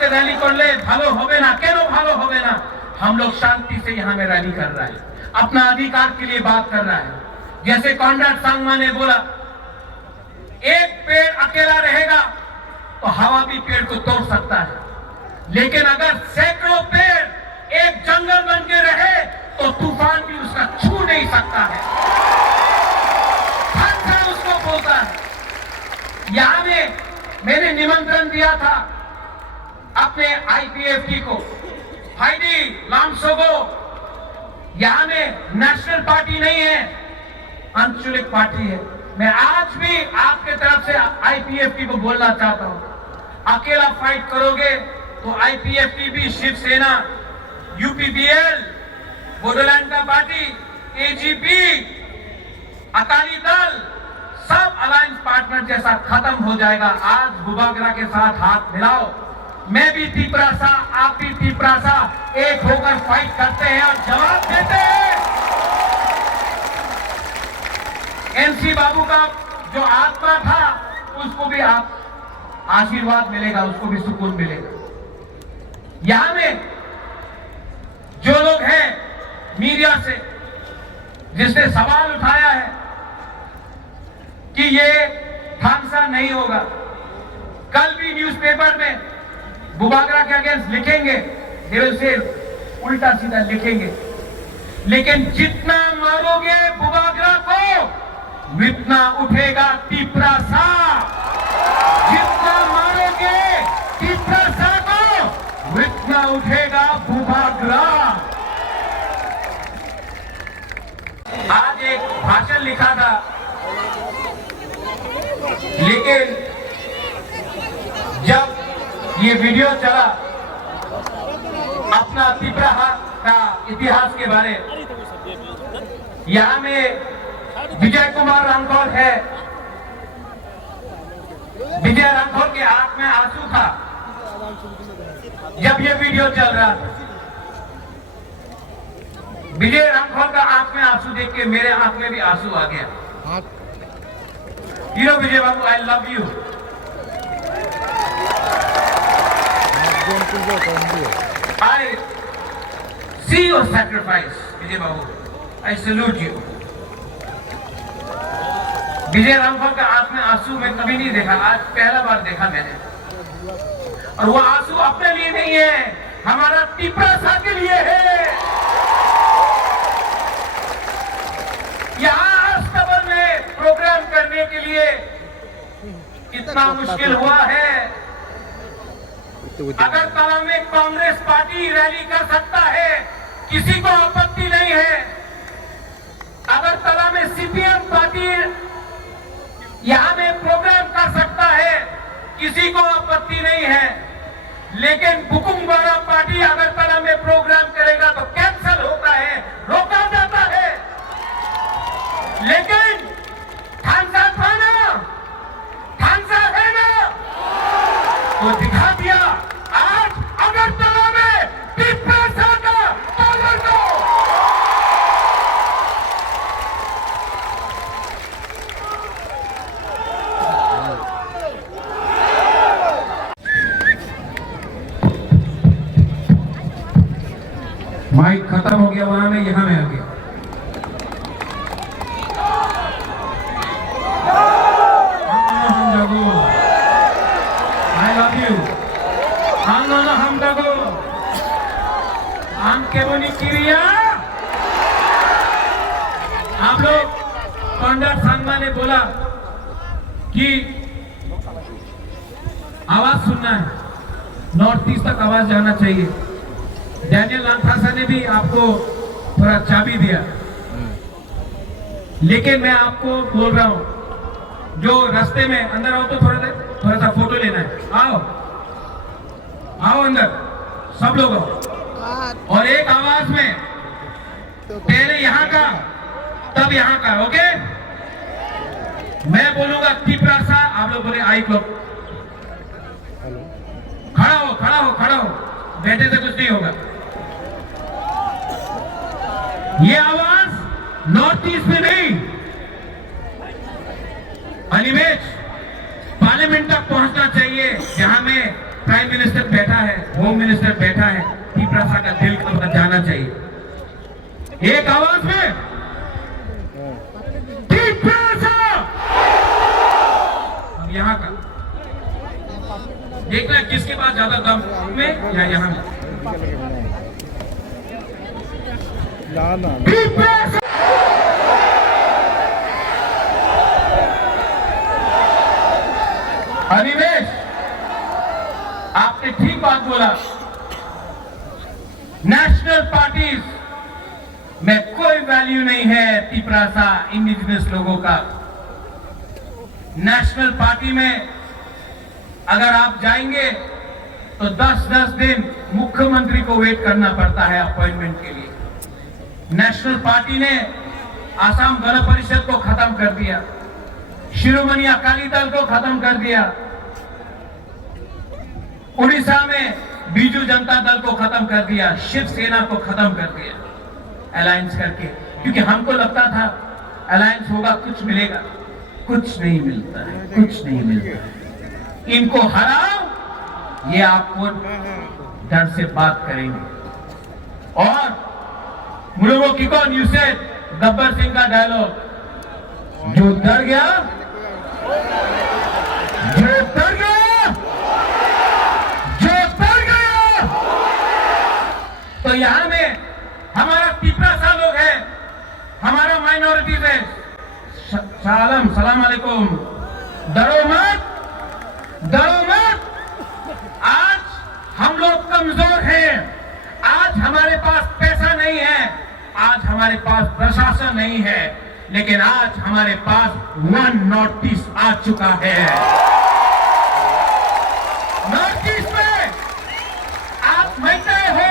সাথে रैली করলে ভালো হবে না কেন ভালো হবে না हम लोग शांति से यहाँ में रैली कर रहा है अपना अधिकार के लिए बात कर रहा है जैसे कॉनराड सांगमा ने बोला एक पेड़ अकेला रहेगा तो हवा भी पेड़ को तोड़ सकता है लेकिन अगर सैकड़ों पेड़ एक जंगल बन के रहे तो तूफान भी उसका छू नहीं सकता है उसको बोलता है यहां में मैंने निमंत्रण दिया था अपने आईपीएफटी को हाइडी लामसोगो यहां में नेशनल पार्टी नहीं है आंचलिक पार्टी है मैं आज भी आपके तरफ से आईपीएफटी को बोलना चाहता हूं अकेला फाइट करोगे तो आईपीएफटी भी शिवसेना यूपीबीएल बोडोलैंड का पार्टी एजीपी अकाली दल सब अलायंस पार्टनर जैसा खत्म हो जाएगा आज बुबागरा के साथ हाथ मिलाओ मैं भी तिपरासा आप भी तिपरासा एक होकर फाइट करते हैं और जवाब देते हैं एनसी बाबू का जो आत्मा था उसको भी आप आशीर्वाद मिलेगा उसको भी सुकून मिलेगा यहां में जो लोग हैं मीडिया से जिसने सवाल उठाया है कि ये थानसा नहीं होगा कल भी न्यूज़पेपर में बुबागरा के अगेंस्ट लिखेंगे से उल्टा सीधा लिखेंगे लेकिन जितना मारोगे बुबागरा को उतना उठेगा तिपरासा जितना मारोगे तिपरासा को उतना उठेगा बुबागरा आज एक भाषण लिखा था लेकिन जब ये वीडियो चला अपना तिपरा का इतिहास के बारे यहाँ में विजय कुमार रांखोल है विजय रांखोल के आंख में आंसू था जब ये वीडियो चल रहा था विजय रांखोल का आंख में आंसू देख के मेरे आंख में भी आंसू आ गया You know, Vijay Babu, I love you. I see your sacrifice, Vijay Babu. I salute you. विजय रांखोल का आंख में आंसू मैं कभी नहीं देखा आज पहला बार देखा मैंने और वो आंसू अपने लिए नहीं है हमारा तिपरासा के लिए है यहाँ प्रोग्राम करने के लिए कितना मुश्किल हुआ है अगरतला में कांग्रेस पार्टी रैली कर सकता है किसी को आपत्ति नहीं है अगरतला में सीपीएम पार्टी यहां में प्रोग्राम कर सकता है किसी को आपत्ति नहीं है लेकिन बुकुमवाड़ा पार्टी अगरतला में प्रोग्राम करेगा तो कैंसिल होता है रोका जाता है लेकिन थानसा है ना वो दिखा दिया आज अगरतला में तिपरासा का पावर को माइक खत्म हो गया वहां में यहां में आ गया आप लोग कॉनराड सांगमा ने बोला कि आवाज सुनना है नॉर्थ ईस्ट तक आवाज जाना चाहिए डैनियल नाथासा ने भी आपको थोड़ा चाबी दिया लेकिन मैं आपको बोल रहा हूं जो रास्ते में अंदर आओ तो थोड़ा सा फोटो लेना है आओ अंदर सब लोग आओ और एक आवाज में पहले यहाँ का तब यहाँ का ओके मैं बोलूंगा तिपरासा आप लोग बोले आई क्लब खड़ा हो बैठे से कुछ नहीं होगा ये आवाज नॉर्थ ईस्ट में नहीं अनिमेश पार्लियामेंट तक पहुंचना चाहिए जहां में प्राइम मिनिस्टर बैठा है बैठा है, तिपरासा का दिल का जाना चाहिए। एक आवाज में तिपरासा। अब यहाँ का देखना है किसके पास ज्यादा दम में या यहाँ में। अनिमेश, आपने ठीक बात बोला। नेशनल पार्टीज में कोई वैल्यू नहीं है तिपरासा इंडिजिनस लोगों का। नेशनल पार्टी में अगर आप जाएंगे तो 10-10 दिन मुख्यमंत्री को वेट करना पड़ता है अपॉइंटमेंट के लिए। नेशनल पार्टी ने आसाम गण परिषद को खत्म कर दिया, शिरोमणि अकाली दल को खत्म कर दिया, उड़ीसा में बीजू जनता दल को खत्म कर दिया, शिवसेना को खत्म कर दिया अलायंस करके, क्योंकि हमको लगता था अलायंस होगा कुछ मिलेगा। कुछ नहीं मिलता है, कुछ नहीं मिलता है। इनको हराओ, ये आपको डर से बात करेंगे। और मुर्मू की कौन यूसे गब्बर सिंह का डायलॉग, जो डर गया, जो डर गया, जो डर गया। तो यहां में हमारा तिपरासा लोग है, हमारा माइनॉरिटीज है। सलाम अलैकुम। डरो मत, डरो मत। आज हम लोग कमजोर हैं, आज हमारे पास पैसा नहीं है, आज हमारे पास प्रशासन नहीं है, लेकिन आज हमारे पास 1 नॉर्थ ईस्ट आ चुका है। नॉर्थ ईस्ट में आप मैते हो,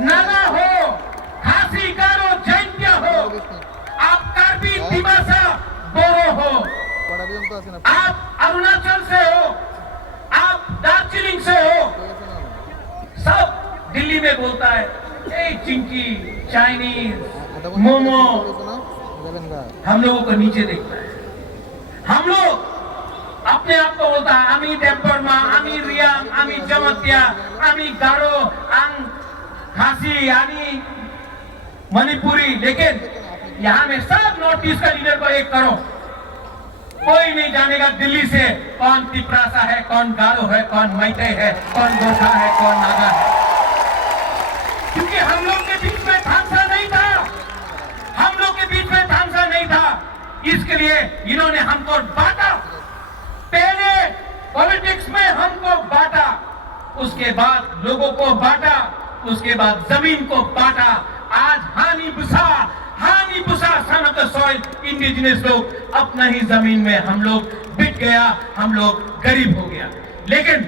नागा हो, खासी, गारो, जैंतिया हो, आप कार्बी, दिमासा, बोरो हो, आप अरुणाचल से हो, आप दार्जिलिंग से हो, सब दिल्ली में बोलता है ए चिंकी, चाइनीज, मोमो। हम लोगों को नीचे देखता है। हम लोग अपने आप को बोलता है आमी देवबर्मा, आमी रियांग, आमी जमतिया, आमी गारो, आंग खासी, आमी मणिपुरी। लेकिन यहाँ में सब नॉर्थ ईस्ट का लीडर को एक करो, कोई नहीं जानेगा दिल्ली से कौन तिपरासा है, कौन गारो है, कौन मैते है, कौन गोरखा है, कौन नागा है। क्योंकि हम लोग के बीच में थानसा नहीं था, हम लोग के बीच में थानसा नहीं था। इसके लिए इन्होंने हमको बांटा। पहले पॉलिटिक्स में हमको बांटा, उसके बाद लोगों को बांटा, उसके बाद जमीन को बांटा। आज हानि बुसा son of the soil indigenous लोग अपना ही जमीन में हम लोग बिक गया, हम लोग गरीब हो गया। लेकिन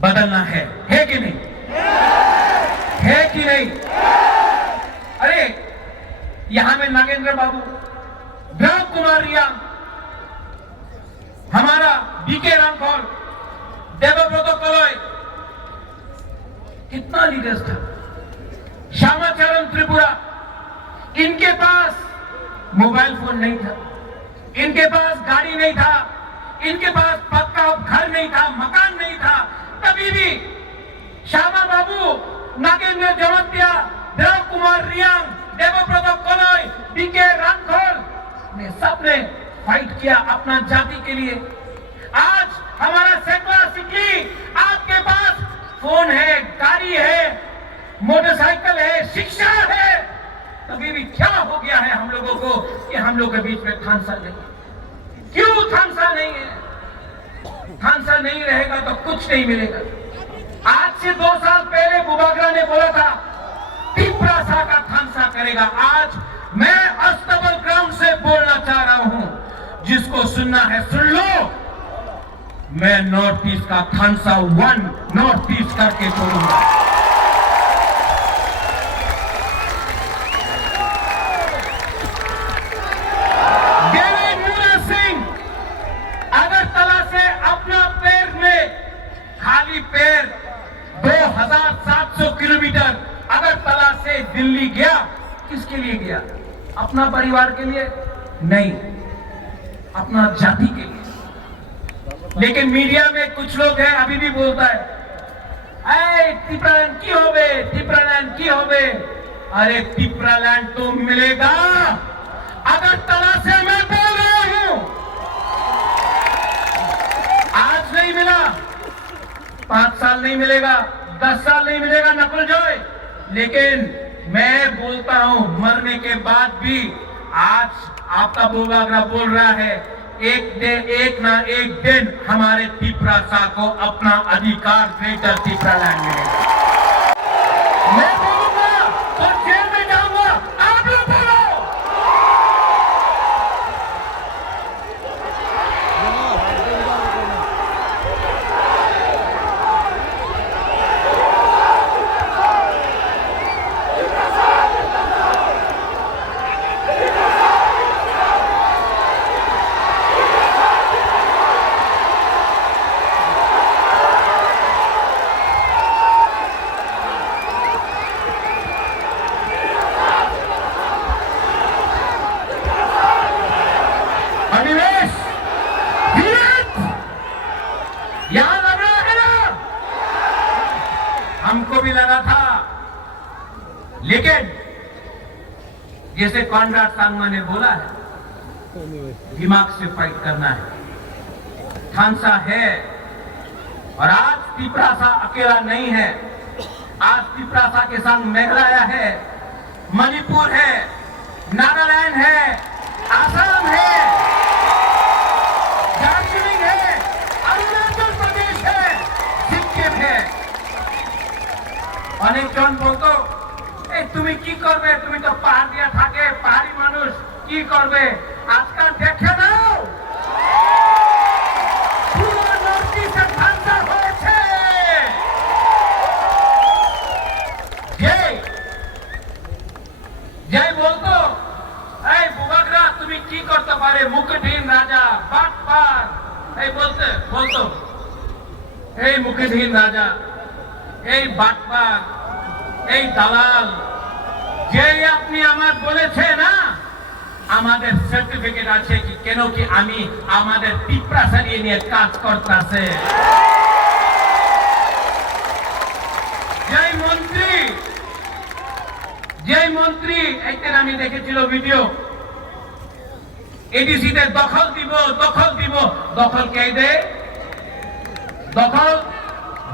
बदलना है कि नहीं? है कि नहीं? अरे यहां में नागेंद्र बाबू, ब्रह्म कुमार रिया, हमारा बीके रामखोल, देवव्रत कलय, कितना लीडर्स था। श्यामाचरण त्रिपुरा, इनके पास मोबाइल फोन नहीं था, इनके पास गाड़ी नहीं था, इनके पास पक्का घर नहीं था, मकान नहीं था। तभी भी श्यामा बाबू, नागेंद्र जमतिया, देव कुमार रियांग, देवव्रत कलय, बीके रामखोल ने सबने फाइट किया अपना जाति के लिए। आज हमारा सेकला सिकली, आपके पास फोन है, गाड़ी है, मोटरसाइकिल है, शिक्षा है, तभी भी क्या हो गया है हम लोगों को कि हम लोग के बीच में थानसा नहीं है। क्यों थानसा नहीं है? थानसा नहीं रहेगा तो कुछ नहीं मिलेगा। आज से 2 साल पहले बुबागरा ने बोला था तिपरासा का थानसा करेगा। आज मैं अस्तबल ग्राउंड से बोलना चाह रहा हूं, जिसको सुनना है सुन लो। मैं नॉर्थ ईस्ट का थानसा 1 नॉर्थ ईस्ट करके छोड़ूंगा। देवेंद्र सिंह अगरतला से अपना पैर में खाली पैर 2700 किलोमीटर अगरतला से दिल्ली गया। किसके लिए गया? अपना परिवार के लिए नहीं, अपना जाति के लिए। लेकिन मीडिया में कुछ लोग हैं, अभी भी बोलता है टिप्रालैंड की होवे। अरे टिप्रालैंड तो मिलेगा अगरतला से, मैं बोल रहा हूं। आज नहीं मिला, 5 साल नहीं मिलेगा, 10 साल नहीं मिलेगा नकुल जॉय, लेकिन मैं बोलता हूं मरने के बाद भी आज आपका बोगागरा बोल रहा है, एक ना एक दिन हमारे तिपरासा को अपना अधिकार ग्रेटर टिप्रालैंड मिलेगा। मैं बोलूंगा तो जेल में जाऊंगा, आप लोग बोलो। यहां लग रहा है ना, हमको भी लगा था, लेकिन जैसे कॉनराड सांगमा ने बोला है, दिमाग से फाइट करना है। थानसा है और आज तिपरासा अकेला नहीं है। आज तिपरासा के संग मेघालय है, मणिपुर है, नागालैंड है, आसाम है, दार्जिलिंग है, अरुणाचल प्रदेश है, सिक्किम है। অনেকজন বলতো এই তুমি কি করবে, তুমি তো পাহাড় দিয়ে থাকে, পাহাড়ি মানুষ কি করবে। আজকাল দেখে নাও পুরো নর্থ ইস্টে ধ্বংস হয়েছে। যে বলতো এই বুবাগরা তুমি কি করতে পারে, মুখবিহীন রাজা, বাটপার, এই বলতো এই মুখবিহীন রাজা, এই বাটপার, এই দালাল, যে আপনি আমার বলেছে না, আমাদের সার্টিফিকেট আছে কি, কেন কি আমি আমাদের তিপরাসা নিয়ে কাজ করতেছে। যে মন্ত্রী একদিন আমি দেখেছিল ভিডিও, এডিসিতে দখল দিব, দখল কে দেয়? দখল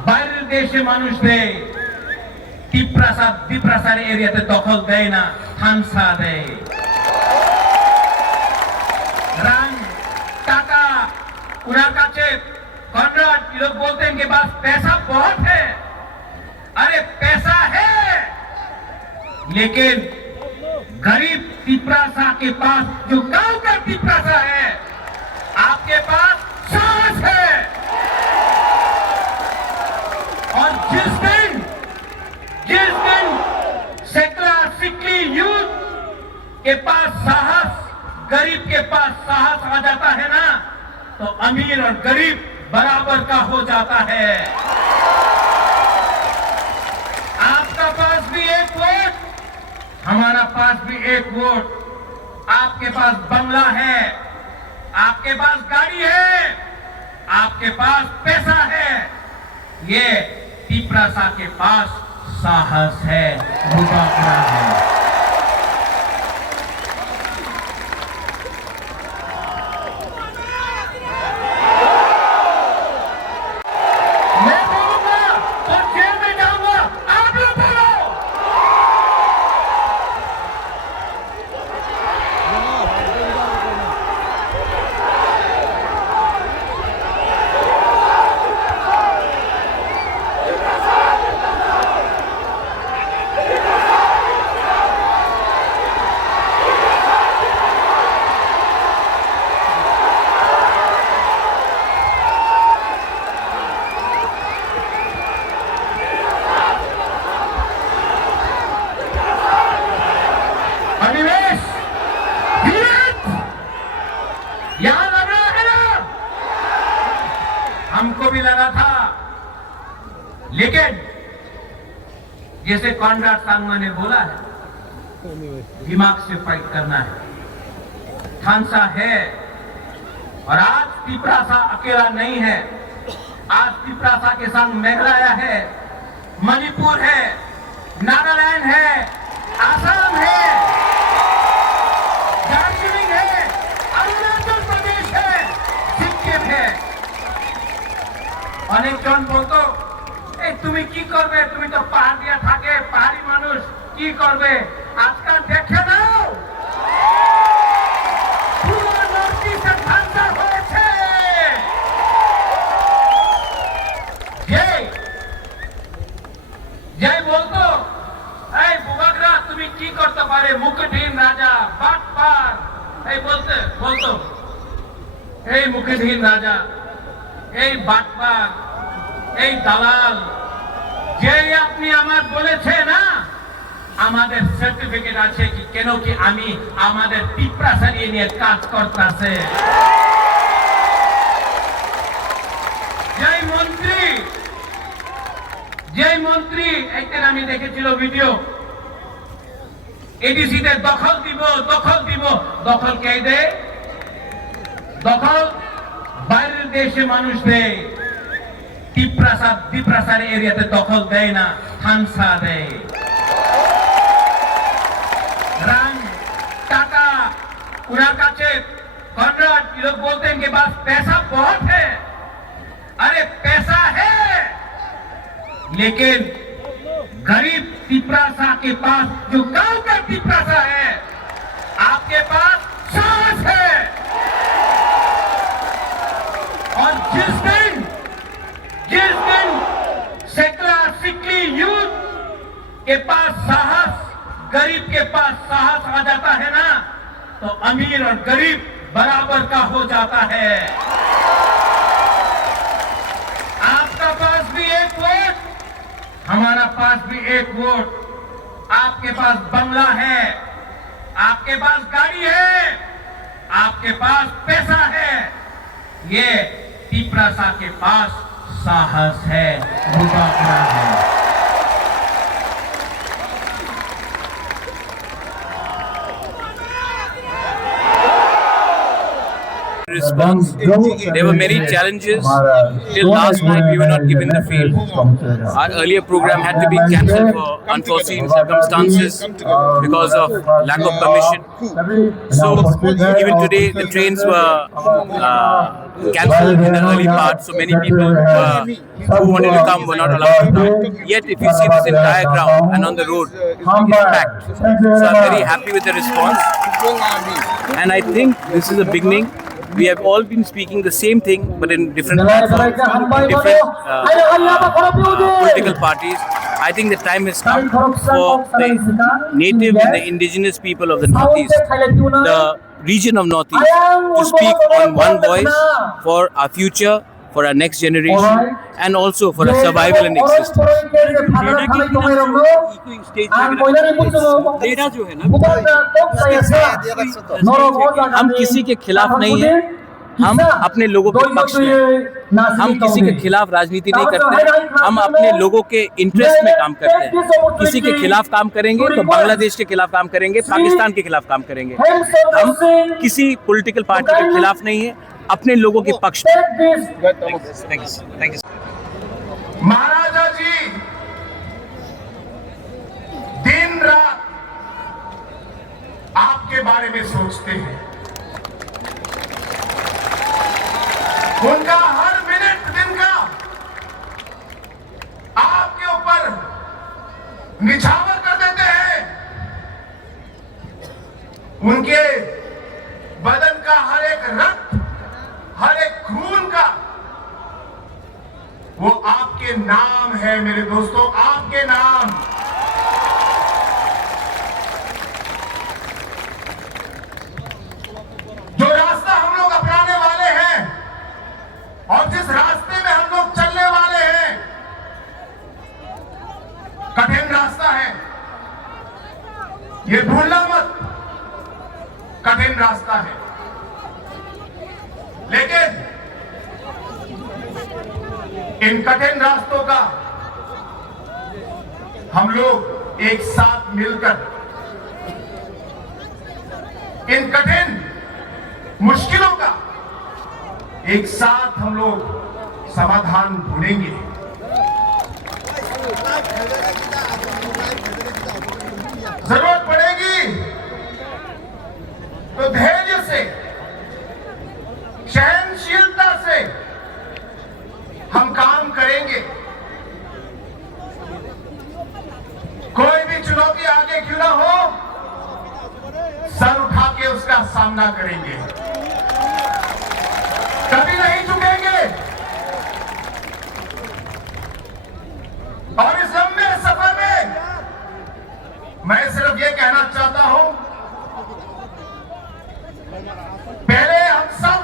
বাইরের দেশে মানুষ দেয়, তিপরাসার এরিয়াতে দখল দেয় না, থানসা দেয়। রান টাকা उनके काছে कॉनराड ये लोग बोलते हैं इनके पास पैसा बहुत है। अरे पैसा है, लेकिन गरीब तिपरासा के पास, जो गांव का तिपरासा है, आपके पास साहस है। और जिस दिन सिकली यूथ के पास साहस, गरीब के पास साहस आ जाता है ना, तो अमीर और गरीब बराबर का हो जाता है। आपका पास भी एक वोट, हमारा पास भी एक वोट। आपके पास बंगला है, आपके पास गाड़ी है, आपके पास पैसा है, ये तिपरासा के पास साहस है, मुकाबला है। मैं बोलूंगा तो जेल में जाऊंगा, आप लोग बोलो। यहां लग रहा है ना, हमको भी लगा था, लेकिन जैसे कॉनराड सांगमा ने बोला है, दिमाग से फाइट करना है। थानसा है और आज तिपरासा अकेला नहीं है। आज तिपरासा के संग मेघालय है, मणिपुर है, नागालैंड है, आसाम है, दार्जिलिंग है, अरुणाचल प्रदेश है, सिक्किम है। অনেকজন বলতো এই তুমি কি করবে, তুমি তো পাহাড় দিয়া থাকে, পাহাড়ি মানুষ কি করবে। আজকাল দেখে নাও পুরো নর্থ ইস্টে ঠান্ডা হয়েছে। যাই বলতো এই বুবাকরা তুমি কি করতে পারে, মুখহীন রাজা বাটপার, এই বলতো এই মুখহীন রাজা, এই বাটপার, এই দালাল, যে আপনি আমার বলেছে না আমাদের সার্টিফিকেট আছে কি কেন কি আমি আমাদের পিঁপড়াশাড়ি নিয়ে কাজ করতেছে। যে মন্ত্রী একদিন আমি দেখেছিল ভিডিও, এডিসিতে দখল দিব, দখল কে দেয়? দখল বাইরের দেশে মানুষ দেয়, দ্বীপ্রাসাদ এরিয়াতে দখল দেয় না, থানসা দেয়। রাং টাকা उनके काছে कॉन्ट्रैक्ट, लोग बोलते हैं कि बस पैसा बहुत है। अरे पैसा है, लेकिन गरीब पिपरासा के पास, जो गांव का पिपरासा है, आपके पास साहस है। और जिस दिन सेकुलर सिकली यूथ के पास साहस, गरीब के पास साहस आ जाता है ना, तो अमीर और गरीब बराबर का हो जाता है। आपका पास भी एक वोट, हमारा पास भी एक वोट। आपके पास बंगला है, आपके पास गाड़ी है, आपके पास पैसा है, ये पिपरासा के पास साहस है, मुबाकरा है। Response. There were many challenges. Till last night, we were not given the field. Our earlier program had to be cancelled for unforeseen circumstances because of lack of permission. So even today, the trains were cancelled in the early part. So many people who wanted to come were not allowed to come. Yet, if you see this entire ground and on the road, it's packed. So I'm very happy with the response. And I think this is a beginning. We have all been speaking the same thing, but in different platforms, different political parties. I think the time has come for the native and the indigenous people of the Northeast, the region of Northeast, to speak on one voice for our future, for our next generation, and also for our survival and existence. हम किसी के खिलाफ नहीं हैं, हम अपने लोगों के पक्ष में, हम किसी के खिलाफ राजनीति नहीं करते हैं, हम अपने लोगों के इंटरेस्ट में काम करते हैं। किसी के खिलाफ काम करेंगे तो बांग्लादेश के खिलाफ काम करेंगे, पाकिस्तान के खिलाफ काम करेंगे। हम किसी पॉलिटिकल पार्टी के खिलाफ नहीं है, अपने लोगों के पक्ष में। Thank you. महाराजा जी दिन रात आपके बारे में सोचते हैं, उनका हर मिनट दिन का आपके ऊपर निछावर कर देते हैं। उनके बदन का हर एक रक्त, हर एक खून का वो आपके नाम है मेरे दोस्तों, आपके नाम। जो रास्ता हम लोग अपनाने वाले हैं और जिस रास्ते में हम लोग चलने वाले हैं, कठिन रास्ता है, ये भूलना मत, कठिन रास्ता है। लेकिन इन कठिन रास्तों का हम लोग एक साथ मिलकर इन कठिन मुश्किलों का एक साथ हम लोग समाधान ढूंढेंगे। जरूरत पड़ेगी तो धैर्य से, सहनशीलता से हम काम करेंगे। कोई भी चुनौती आगे क्यों ना हो, सर उठा के उसका सामना करेंगे, कभी नहीं झुकेंगे। और इस लंबे सफर में मैं सिर्फ ये कहना चाहता हूं, पहले हम सब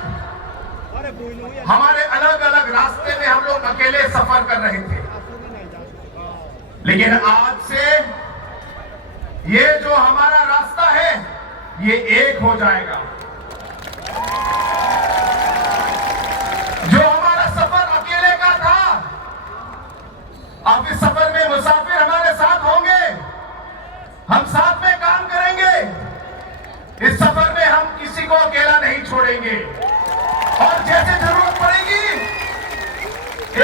हमारे अलग अलग रास्ते में हम लोग अकेले सफर कर रहे थे, लेकिन आज से ये जो हमारा रास्ता है ये एक हो जाएगा। जो हमारा सफर अकेले का था, अब इस सफर में मुसाफिर हमारे साथ होंगे, हम साथ में काम करेंगे। इस सफर में हम किसी को अकेला नहीं छोड़ेंगे और जैसे जरूरत पड़ेगी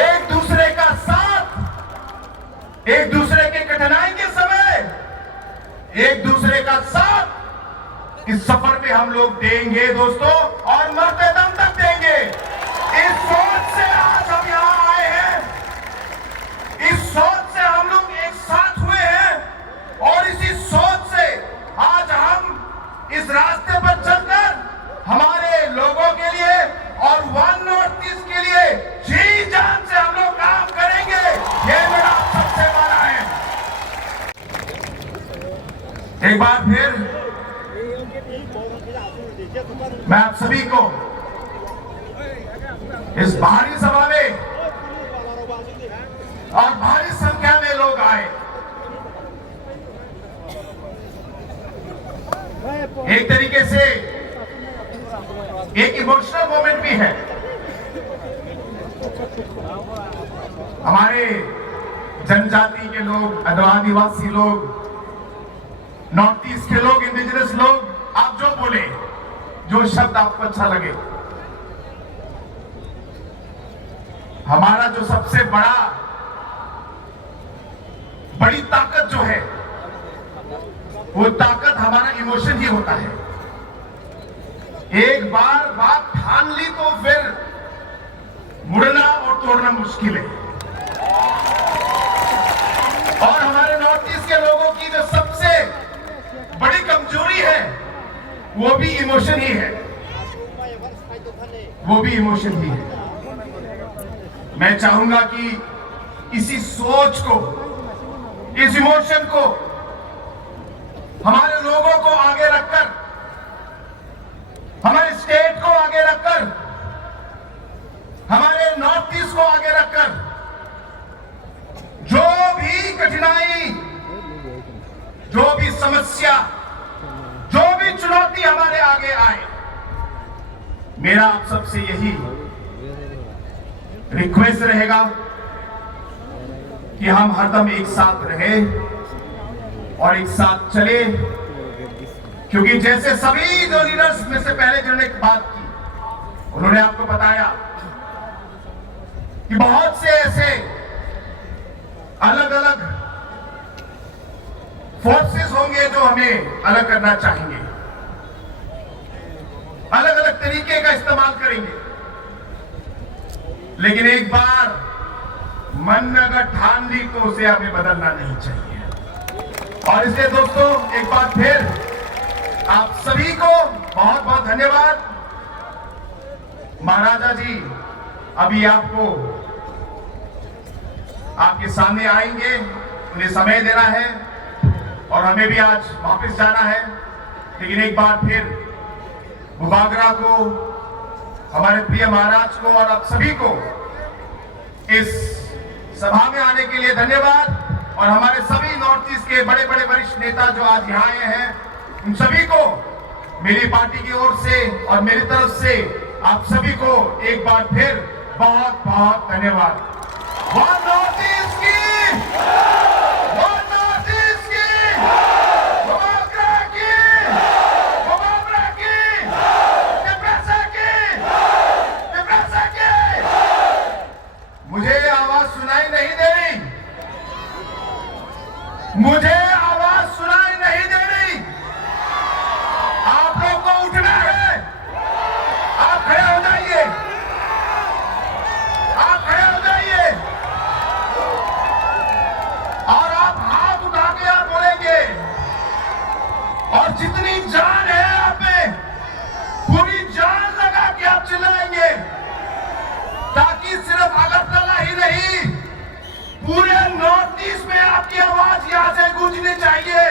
एक दूसरे का साथ, एक दूसरे के कठिनाई के समय एक दूसरे का साथ इस सफर में हम लोग देंगे दोस्तों, और मरते दम तक देंगे। इस सोच से आज हम यहां आए हैं, इस सोच से हम लोग एक साथ हुए हैं और इसी सोच से आज हम इस रास्ते पर चलकर हमारे लोगों के लिए और वन नॉर्थ ईस्ट के लिए जी जान से हम लोग काम करेंगे। ये मेरा आप सबसे वादा है। एक बार फिर मैं आप सभी को इस भारी सभा में और भारी संख्या में लोग आए, एक तरीके से एक इमोशनल मोमेंट भी है। हमारे जनजाति के लोग, आदिवासी लोग, नॉर्थ ईस्ट के लोग, इंडिजिनस लोग, आप जो बोले, जो शब्द आपको अच्छा लगे, हमारा जो सबसे बड़ी ताकत जो है वो ताकत हमारा इमोशन ही होता है। एक बार बात ठान ली तो फिर मुड़ना और तोड़ना मुश्किल है। और हमारे नॉर्थ ईस्ट के लोगों की जो सबसे बड़ी कमजोरी है वो भी इमोशन ही है, वो भी इमोशन ही है। मैं चाहूंगा कि इसी सोच को, इस इमोशन को हमारे लोगों को आगे रखकर, हमारे स्टेट को आगे रखकर, हमारे नॉर्थ ईस्ट को आगे रखकर, जो भी कठिनाई, जो भी समस्या, जो भी चुनौती हमारे आगे आए, मेरा आप सबसे यही रिक्वेस्ट रहेगा कि हम हरदम एक साथ रहें और एक साथ चले। क्योंकि जैसे सभी जो लीडर्स में से पहले जिन्होंने एक बात की, उन्होंने आपको बताया कि बहुत से ऐसे अलग अलग फोर्सेस होंगे जो हमें अलग करना चाहेंगे, अलग अलग तरीके का इस्तेमाल करेंगे, लेकिन एक बार मन में अगर ठान ली तो उसे हमें बदलना नहीं चाहिए। और इसलिए दोस्तों एक बार फिर आप सभी को बहुत बहुत धन्यवाद। महाराजा जी अभी आपको आपके सामने आएंगे, उन्हें समय देना है और हमें भी आज वापस जाना है। लेकिन एक बार फिर मुबागरा को, हमारे प्रिय महाराज को और आप सभी को इस सभा में आने के लिए धन्यवाद। और हमारे सभी नॉर्थ ईस्ट के बड़े बड़े वरिष्ठ नेता जो आज यहाँ आए हैं, उन सभी को मेरी पार्टी की ओर से और मेरी तरफ से आप सभी को एक बार फिर बहुत बहुत धन्यवाद। वन नॉर्थ ईस्ट की, वन नॉर्थ ईस्ट की, मुबागरा की, मुबागरा की, डिप्रेसा की, डिप्रेसा की। मुझे आवाज सुनाई नहीं दे रही, मुझे आवाज सुनाई नहीं दे रही। आप लोग को उठना है। आप खड़े हो जाइए। आप खड़े हो जाइए और आप हाथ उठा के आप बोलेंगे और जितनी जान है आप में पूरी जान लगा के आप चिल्लाएंगे, ताकि सिर्फ अगरतला ही नहीं पूरे नॉर्थ ईस्ट में आपकी आवाज यहां से गूंजनी चाहिए।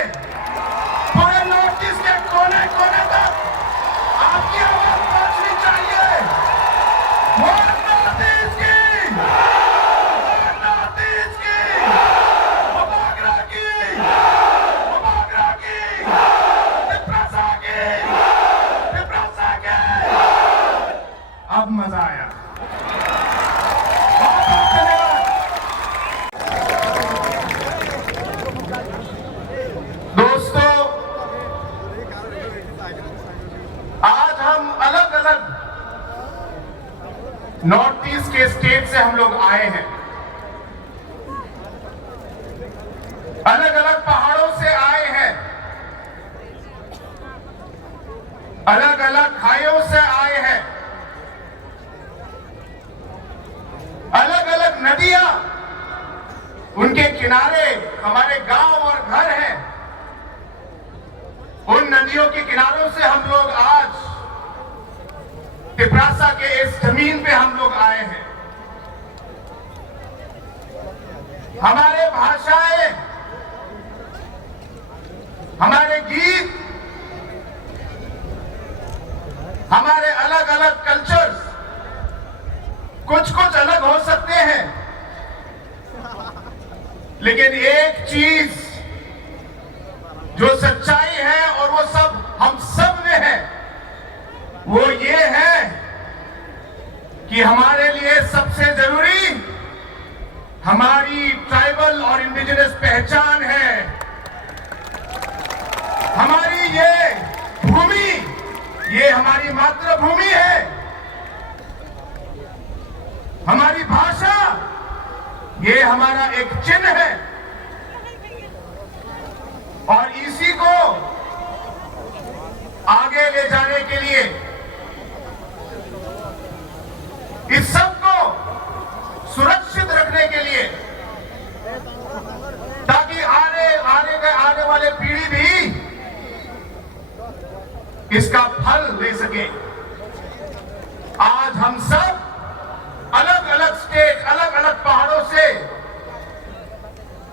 पूरे नॉर्थ ईस्ट के कोने कोने तक आपकी आवाज पहुंचनी चाहिए। नॉर्थ ईस्ट की, नॉर्थ ईस्ट की, बागरा की, बागरा की, पिपरासा की, पिपरासा के। अब मजा आया। दोस्तों, आज हम अलग अलग नॉर्थ ईस्ट के स्टेट से हम लोग आए हैं। अलग अलग पहाड़ों से आए हैं, अलग अलग खाइयों से आए हैं, अलग अलग नदियां, उनके किनारे हमारे गांव और घर हैं। उन नदियों के किनारों से हम लोग आज पिपरासा के इस जमीन पे हम लोग आए हैं। हमारे भाषाएं, हमारे गीत, हमारे अलग अलग कल्चर्स कुछ कुछ अलग हो सकते हैं, लेकिन एक चीज जो सच्चाई है और वो सब हम सब में है, वो ये है कि हमारे लिए सबसे जरूरी हमारी ट्राइबल और इंडिजिनस पहचान है। हमारी ये भूमि, ये हमारी मातृभूमि है। हमारी भाषा, ये हमारा एक चिन्ह है। और इसी को आगे ले जाने के लिए, इस सब को सुरक्षित रखने के लिए, ताकि आने वाले पीढ़ी भी इसका फल ले सके। आज हम सब अलग अलग स्टेट, अलग अलग पहाड़ों से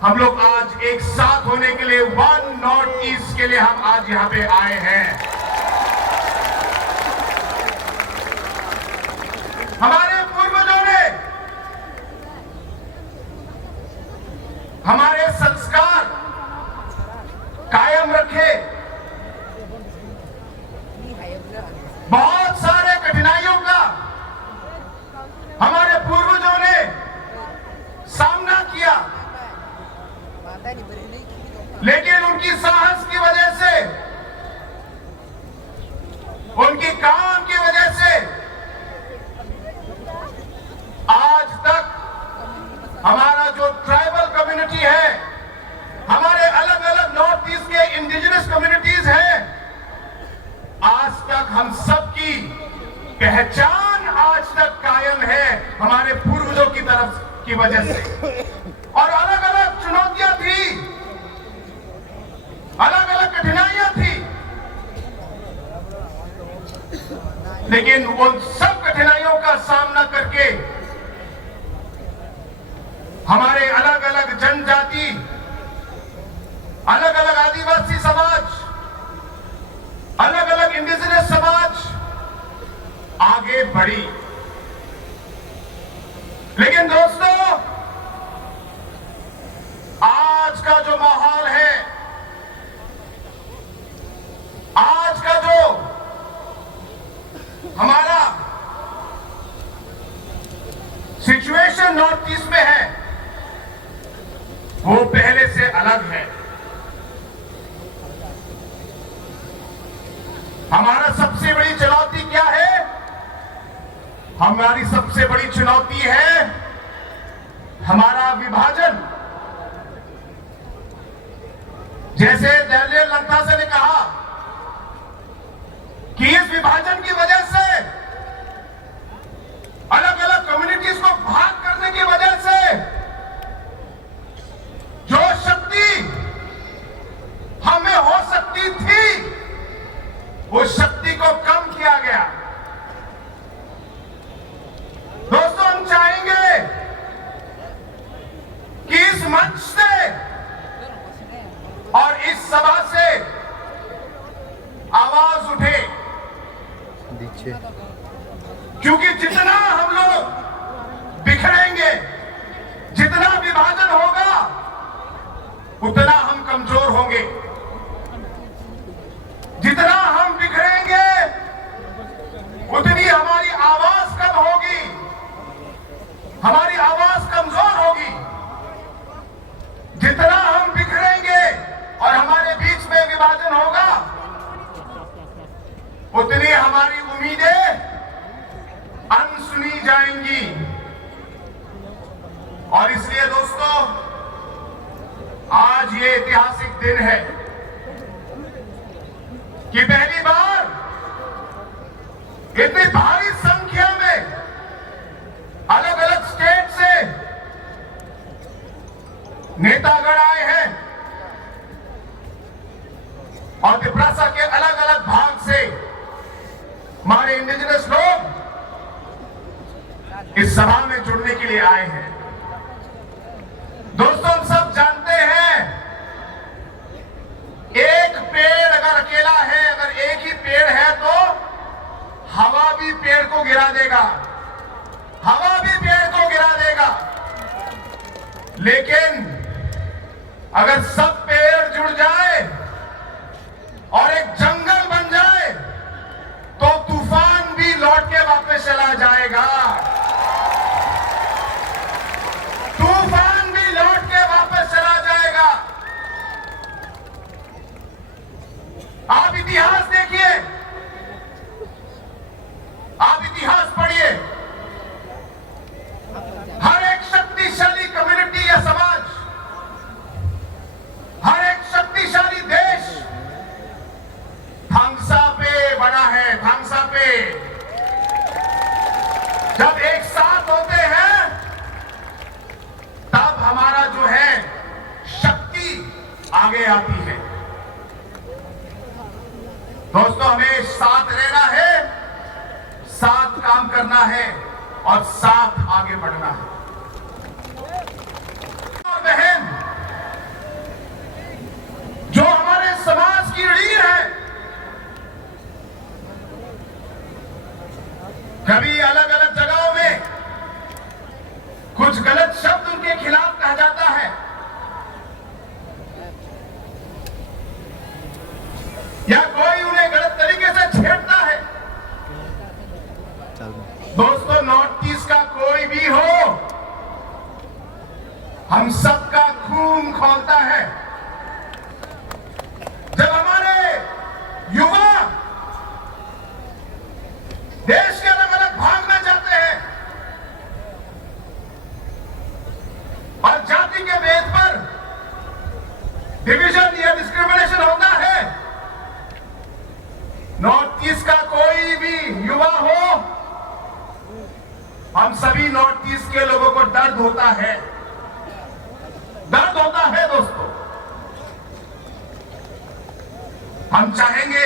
हम लोग आज एक साथ होने के लिए, वन नॉर्थ ईस्ट के लिए हम आज यहां पे आए हैं। हमारे पूर्वजों ने हमारे संस्कार कायम रखे। बहुत सारे कठिनाइयों का हमारे पूर्वजों ने सामना किया, लेकिन उनकी साहस की वजह से, उनकी काम की वजह से आज तक हमारा जो ट्राइबल कम्युनिटी है, हमारे अलग अलग नॉर्थ ईस्ट के इंडिजिनस कम्युनिटीज हैं, आज तक हम सबकी पहचान आज तक कायम है हमारे पूर्वजों की तरफ की वजह से। और अलग अलग चुनौतियां थी, अलग अलग कठिनाइयां थी, लेकिन उन सब कठिनाइयों का सामना करके हमारे अलग अलग जनजाति, अलग अलग आदिवासी समाज, अलग अलग इंडिजिनस समाज आगे बढ़ी। लेकिन दोस्तों, आज का जो माहौल है, आज का जो हमारा सिचुएशन नॉर्थ ईस्ट में है, वो पहले से अलग है। हमारा सबसे बड़ी चुनौती क्या है? हमारी सबसे बड़ी चुनौती है हमारा विभाजन। जैसे डैनियल लंकासे ने कहा कि इस विभाजन की वजह से, अलग अलग कम्युनिटीज को भाग करने की वजह से जो शक्ति हमें हो सकती थी, उस शक्ति को कम किया गया। दोस्तों, हम चाहेंगे कि इस मंच से और इस सभा से आवाज उठे, क्योंकि जितना हम लोग बिखरेंगे, जितना विभाजन होगा, उतना हम कमजोर होंगे। जितना हम बिखरेंगे, उतनी हमारी आवाज कम होगी, हमारी आवाज कमजोर होगी। जितना हम बिखरेंगे और हमारे बीच में विभाजन होगा, उतनी हमारी उम्मीदें अनसुनी जाएंगी। और इसलिए दोस्तों, आज ये ऐतिहासिक दिन है कि पहली बार इतनी भारी संख्या में अलग अलग स्टेट से नेतागण आए हैं और त्रिपुरा के अलग अलग भाग से हमारे इंडिजिनस लोग इस सभा में जुड़ने के लिए आए हैं। दोस्तों, हम सब जानते हैं, एक पेड़ अगर अकेला है, अगर एक ही पेड़ है, तो हवा भी पेड़ को गिरा देगा, हवा भी पेड़ को गिरा देगा। लेकिन अगर सब पेड़ जुड़ जाए और एक जंगल बन जाए, तो तूफान भी लौट के वापस चला जाएगा, तूफान भी लौट के वापस चला जाएगा। आप इतिहास देखिए, आप इतिहास पढ़िए, हर एक शक्तिशाली कम्युनिटी या समाज, हर एक शक्तिशाली देश थांगसा पे बना है, थांगसा पे। जब एक साथ होते हैं, तब हमारा जो है शक्ति आगे आती है। दोस्तों, हमें साथ रहना है, साथ काम करना है और साथ आगे बढ़ना है। और बहन, जो हमारे समाज की रीढ़ है, कभी अलग अलग जगहों में कुछ गलत शब्द उनके खिलाफ कहा जाता है, या कोई उन्हें गलत तरीके से छेड़ता है। दोस्तों, नॉर्थ ईस्ट का कोई भी हो, हम सबका खून खौलता है। जब हमारे युवा देश के अलग अलग भाग में जाते हैं और जाति के भेद पर डिवीजन या डिस्क्रिमिनेशन होता है, नॉर्थ ईस्ट का कोई भी युवा हो, हम सभी नॉर्थ ईस्ट के लोगों को दर्द होता है, दर्द होता है। दोस्तों, हम चाहेंगे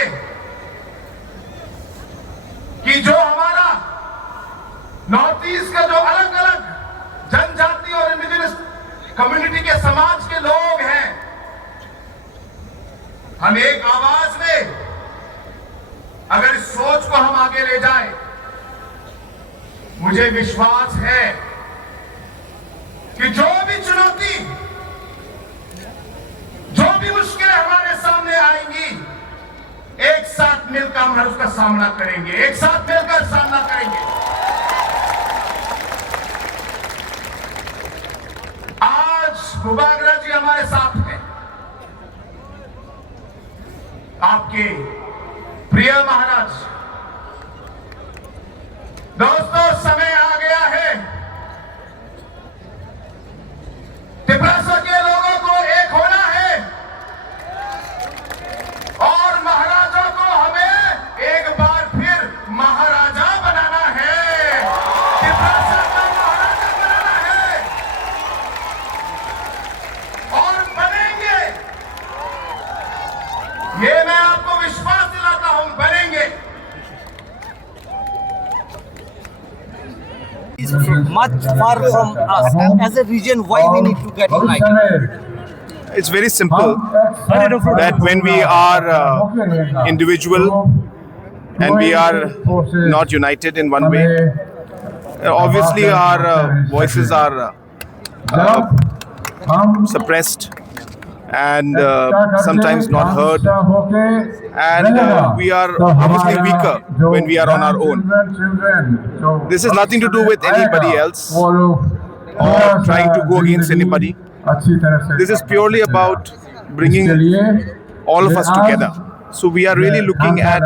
कि जो हमारा नॉर्थ ईस्ट का जो अलग अलग जनजाति और इंडिजिनस कम्युनिटी के समाज के लोग हैं, हम एक आवाज में अगर इस सोच को हम आगे ले जाएं, मुझे विश्वास है कि जो भी चुनौती, जो भी मुश्किलें हमारे सामने आएंगी, एक साथ मिलकर हम उसका सामना करेंगे, एक साथ मिलकर सामना करेंगे। आज गुबागरा जी हमारे साथ हैं, आपके प्रिय महाराज। दोस्तों, समय आ गया है, त्रिपुरा के लोगों को एक होना है, much far from us. As a region, why we need to get united? It's very simple that when we are individual and we are not united in one way, obviously our voices are suppressed and sometimes not heard, and we are obviously weaker when we are on our own. This has nothing to do with anybody else or trying to go against anybody. This is purely about bringing all of us together. So we are really looking at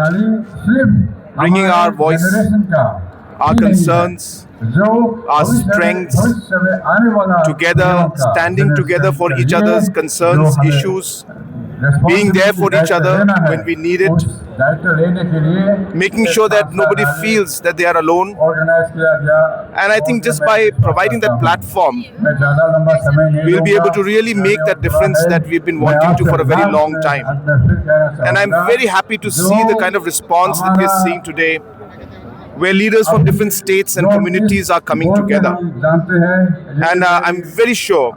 bringing our voice, our concerns, our strengths together, standing together for each other's concerns, issues, being there for each other when we need it, making sure that nobody feels that they are alone. And I think just by providing that platform, we'll be able to really make that difference that we've been wanting to for a very long time. And I'm very happy to see the kind of response that we're seeing today, where leaders from different states and communities are coming together. And I'm very sure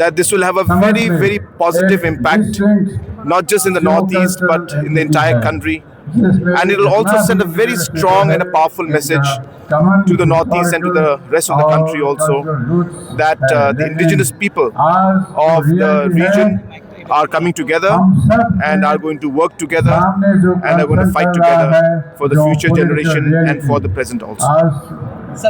that this will have a very, very positive impact, not just in the Northeast, but in the entire country. And it will also send a very strong and a powerful message to the Northeast and to the rest of the country also, that the indigenous people of the region are coming together and are going to work together and are going to fight together for the future generation and for the present also. Sir,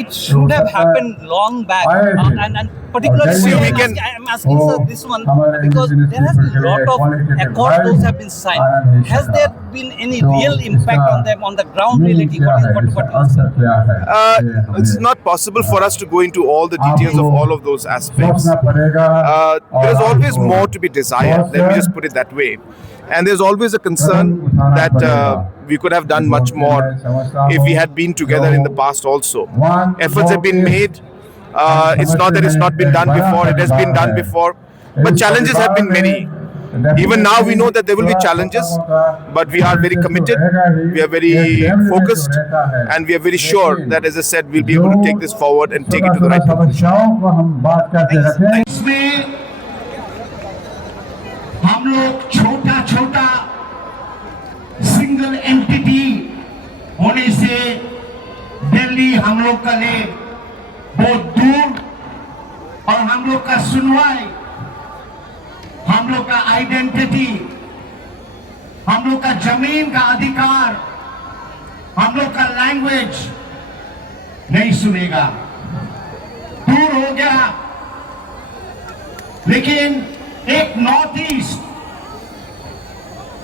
it should have happened long back, and particularly See, we can- I'm asking sir this one because there has been a lot of accords those have been signed. Has there been any real impact on them on the ground reality? What is it? It's not possible for us to go into all the details of all of those aspects. There's always more to be desired, let me just put it that way. And there's always a concern that we could have done much more if we had been together in the past also. Efforts have been made. It's not that it's not been done before, it has been done before. But challenges have been many. Even now we know that there will be challenges, but we are very committed, we are very focused, and we are very sure that, as I said, we'll be able to take this forward and take it to the right direction. इसमें हम लोग छोटा छोटा single entity होने से दिल्ली हम लोग का लिए बहुत दूर, और हम लोग का सुनवाई, हम लोग का आइडेंटिटी, हम लोग का जमीन का अधिकार, हम लोग का लैंग्वेज नहीं सुनेगा, दूर हो गया। लेकिन एक नॉर्थ ईस्ट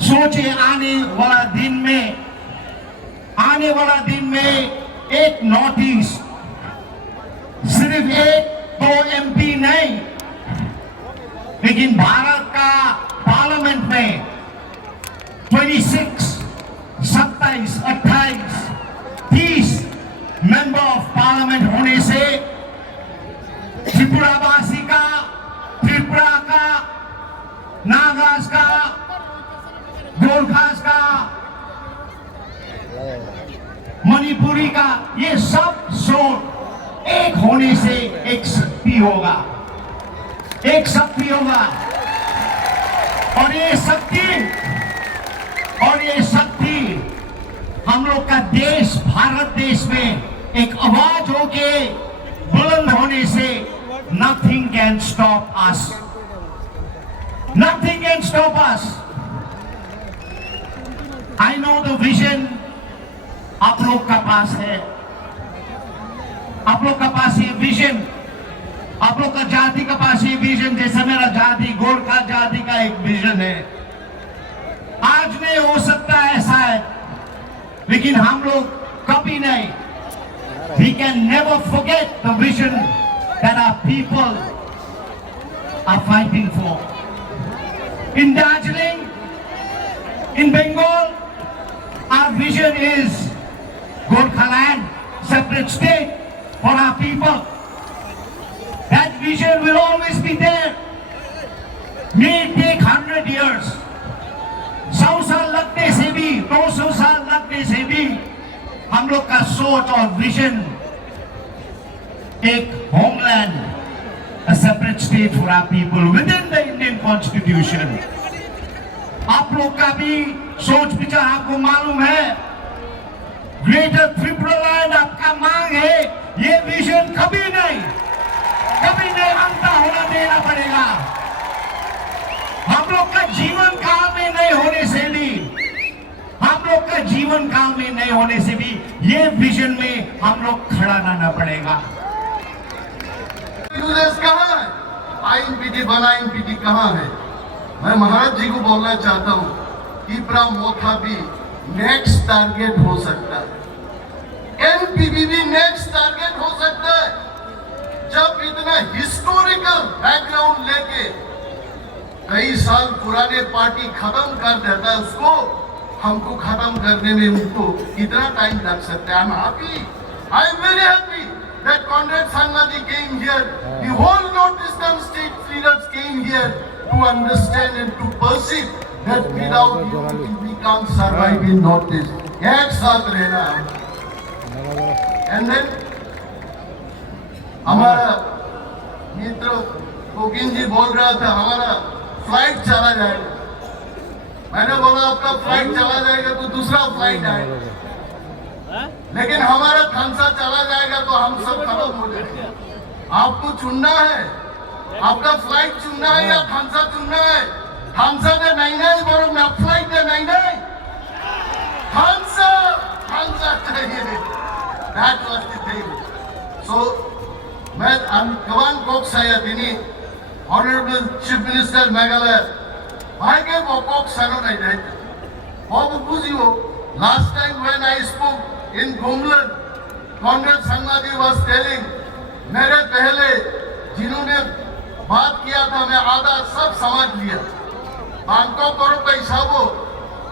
सोचे आने वाला दिन में एक नॉर्थ ईस्ट सिर्फ एक दो एमपी नहीं, लेकिन भारत का पार्लियामेंट में 26, 27, 28, 30 मेंबर ऑफ पार्लियामेंट होने से त्रिपुरावासी का, त्रिपुरा का, नागास का, गोरखास का, मणिपुरी का, ये सब सोच एक होने से एक शक्ति होगा, एक शक्ति होगा। और ये शक्ति हम लोग का देश, भारत देश में एक आवाज होके बुलंद होने से nothing can stop us. Nothing can stop us. I know the vision आप लोग का पास है, आप लोग का पास ये विजन, आप लोग का जाति का पास ये विजन, जैसे मेरा जाति गोरखा जाति का एक विजन है। आज नहीं हो सकता ऐसा है, लेकिन हम लोग कभी नहीं, we can never forget the vision that our people are fighting for. In Darjeeling, in Bengal, our vision is Gorkhaland, separate state for our people. That vision will always be there. May it take 100 years. 100 साल लगने से भी, 200 साल लगने से भी हम लोग का सोच और विजन एक homeland, a separate state for our people within the Indian Constitution. आप लोग का भी सोच विचार आपको मालूम है, ग्रेटर त्रिपुरा लैंड आपका मांग है, ये विजन कभी नहीं अंता होना देना पड़ेगा। हम लोग का जीवन काल में नहीं होने से भी, हम लोग का जीवन काल में नहीं होने से भी ये विजन में हम लोग खड़ा रहना पड़ेगा। यूजर्स कहाँ है? आईएनपीटी बना, आईएनपीटी कहाँ है? मैं महाराज जी को बोलना चाहता हूँ, इब्रा मोथा भी नेक्स्ट टारगेट हो सकता है, एनपीपी भी नेक्स्ट टारगेट हो सकता है। जब इतना हिस्टोरिकल बैकग्राउंड लेके कई साल पुराने पार्टी खत्म कर देता है, उसको हमको खत्म करने में उनको कितना टाइम लग सकता है? I am very happy that Conrad Sangadi came here. The whole Northeastern state leaders came here to understand and to perceive that without unity we can't survive in Northeast. एक साथ रहना है। And then हमारा मित्र cocaine जी बोल रहा था हमारा flight चला जाएगा। मैंने बोला आपका फ्लाइट चला जाएगा तो दूसरा फ्लाइट आएगा, लेकिन हमारा खानसा चला जाएगा तो हम सब खत्म हो जाएंगे। आपको चुनना है, आपका फ्लाइट चुनना है या खानसा चुनना है? खानसा ने नहीं बोलो मैं फ्लाइट ने नहीं खानसा चाहिए। That was the thing. So मैं कवान Coke saya ini Honorable Chief Minister Meghalaya भागे वो कोक सनो नहीं रहता। वो बुझियो last time when I spoke in Gumlan, Conrad Sangadi was telling, मेरे पहले जिन्होंने बात किया था मैं आधा सब समझ लिया। बांको करो पैसा वो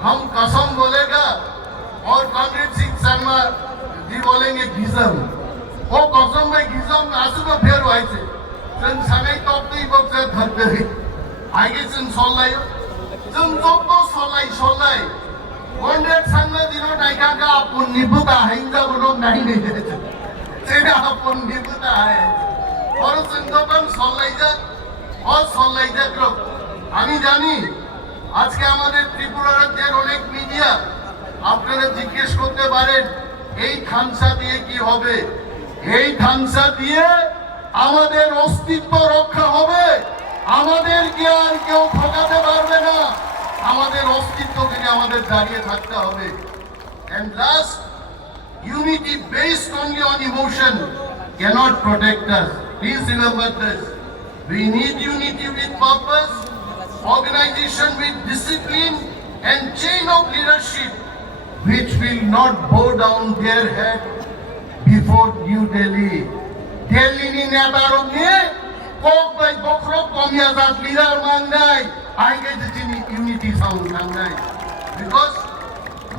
हम कसम बोलेगा और कॉन्ग्रेस सिंह शर्मा जी बोलेंगे घिसम। वो कसम में घिसम आंसू में फेर हुआ थे। सन समय तो अपनी वक्त से धरते हैं। आगे सन सोल्लाई, सन तो सोल्लाई। Conrad Sangadi no naika ka apun nibuta hai इंजा बोलो नहीं देते। सेना अपन निबुता है और संगठन सोल्लाई जा करो। আমি জানি আজকে আমাদের ত্রিপুরা রাজ্যের অনেক মিডিয়া আপনারা জিজ্ঞেস করতে পারেন এই খানসা দিয়ে কি হবে? এই খানসা দিয়ে আমাদের অস্তিত্ব রক্ষা হবে, আমাদেরকে আর কেউ ঠকাতে পারবে না, আমাদের অস্তিত্বকে আমাদের দাঁড়িয়ে থাকতে হবে। And last, unity based only on emotion cannot protect us. Please remember this. We need unity with purpose, organization with discipline and chain of leadership which will not bow down their head before New Delhi. Delhi ni নেতারও নিয়ে Coke by বখরো কমিয়া জাত leader মাংনাই আগে যিনি unity sound মাংনাই because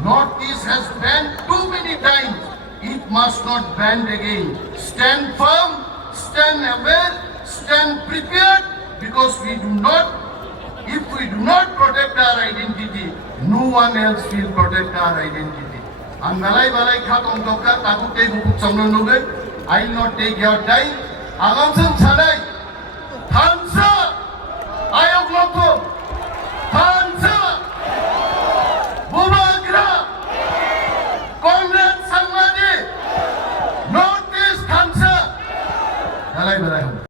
Northeast has banned too many times. It must not ban again. Stand firm, stand aware, stand prepared because if we do not protect our identity, no one else will protect our identity. And balai khatom dokka takute bukut samno nobe. I will not take your time. Agamsan chadai. Thansa